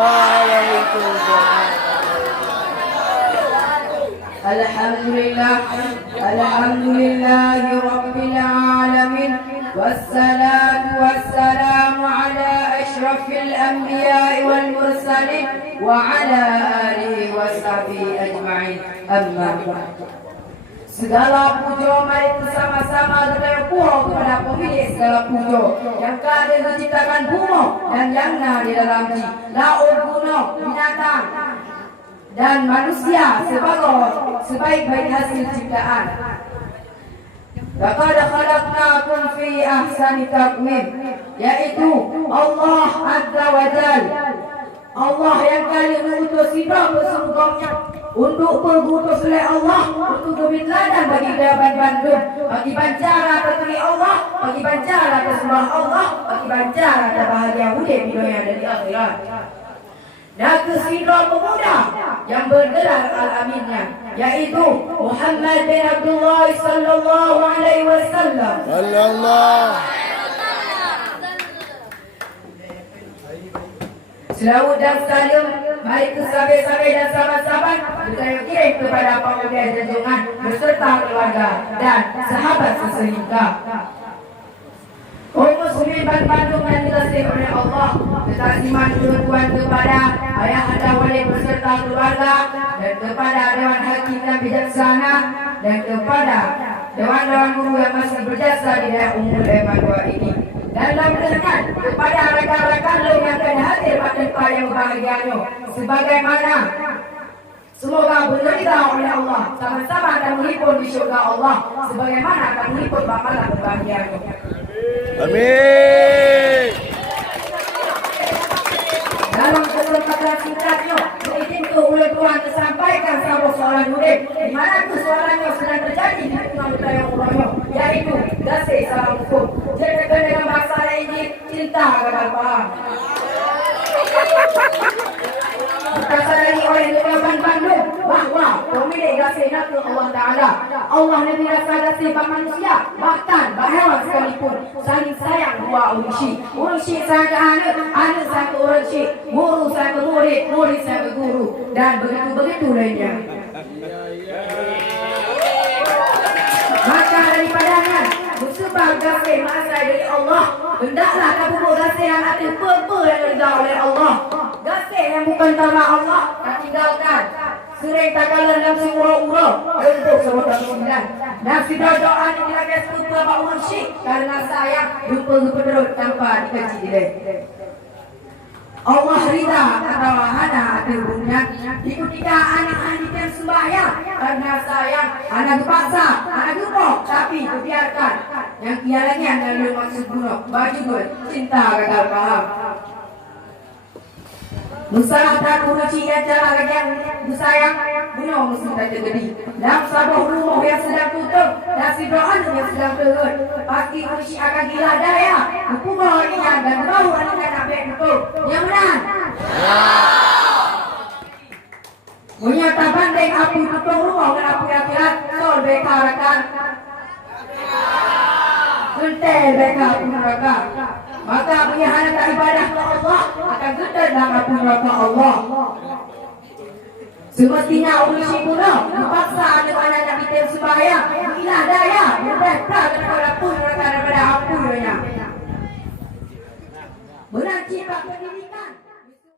Waalaikumsalam. Alhamdulillah, alhamdulillahi rabbil alamin, wassalatu wassalamu ala asyrafil anbiya'i wal mursalin wa ala alihi wa sahbihi ajma'in. Amma ba'd. Segala puja mari bersama-sama kita puja kepada pemilik segala puja yang kaya menciptakan bumi dan yang ada di dalamnya, laut, gunung, binatang dan manusia sebagai sebaik-baik hasil ciptaan. Laqad khalaqnakum fi ahsani taqwim, yaitu Allah Azza wa Jalla. Allah yang kali mengutus Ibrahim bersungguhnya untuk mengutus oleh Allah untuk memberi teladan bagi jawaban Bandung, bagi bancara ketuli Allah, bagi bancara kesemua Allah, bagi bancara terbahagia hidup di dunia dan di akhirat. Naga Sidra pemuda yang bergelar Al-Aminnya, yaitu Muhammad bin Abdullah sallallahu alaihi wasallam. Selawat dan salam mari ke sahabat-sahabat dan sahabat-sahabat kita kirim kepada pemuda junjungan beserta keluarga dan sahabat seselingkah. Kaum muslimin Bandung yang dikasihi oleh Allah, ketaziman tuan kepada ayah anda wali beserta keluarga dan kepada Dewan Hakim dan Bijaksana dan kepada dewan-dewan guru yang masih berjasa di daerah Ummul Aiman ini. Dan dengan kepada rakan-rakan lo yang akan hadir pada tempat yang berbahagianya, sebagaimana semoga berderita oleh Allah sama-sama akan menghibur di syurga Allah, sebagaimana akan menghibur bamalan berbahagianya. Amin. Dalam kesempatan singkatnya, izin ke oleh Tuhan disampaikan sebuah soalan murid, di mana soalan yang sedang terjadi di tengah budaya Melayu, yaitu gasih salam hukum. Jadi dengan bahasa ini cinta akan paham. Tersadari oleh Dewan Bandung bahawa pemilik gasih itu Allah Taala. Allah lebih rasa gasih bagi manusia, bahkan hewan sekalipun saling sayang dua urusi saya ke anak saya ke urusi, guru saya ke murid, murid saya ke guru, dan begitu lainnya. Maka daripadanya bersebab gasih masa dari Allah, hendaklah kamu gasih yang ada apa yang diridai oleh Allah. Gasih yang bukan tanah Allah tak tinggalkan. Sering tak kalah dalam semua untuk semua sembilan. Nafsi doa ini dilakukan sebut bapak urusi karena saya lupa berderut tanpa dikaji diri. Allah rida atau hana akhirnya ketika anak-anak yang sembahyang karena sayang anak terpaksa anak lupa tapi dibiarkan yang kialanya adalah maksud guna baju gue cinta gagal paham Musalah tak urusi yang jalan yang disayang guna mesti tak jadi dalam sebuah rumah yang sedang tutup dan si doan yang sedang turun pasti urusi akan gila daya hukumah ringan dan bau ringan sampai tutup yang benar menyata banding api tutup rumah dan api akhirat sol bekarakan gentel beka neraka maka menyahankan ibadah ke Allah akan gentel dalam api neraka Allah. Semestinya urusi pula dipaksa dengan anak kita sembahyang gila daya berdekat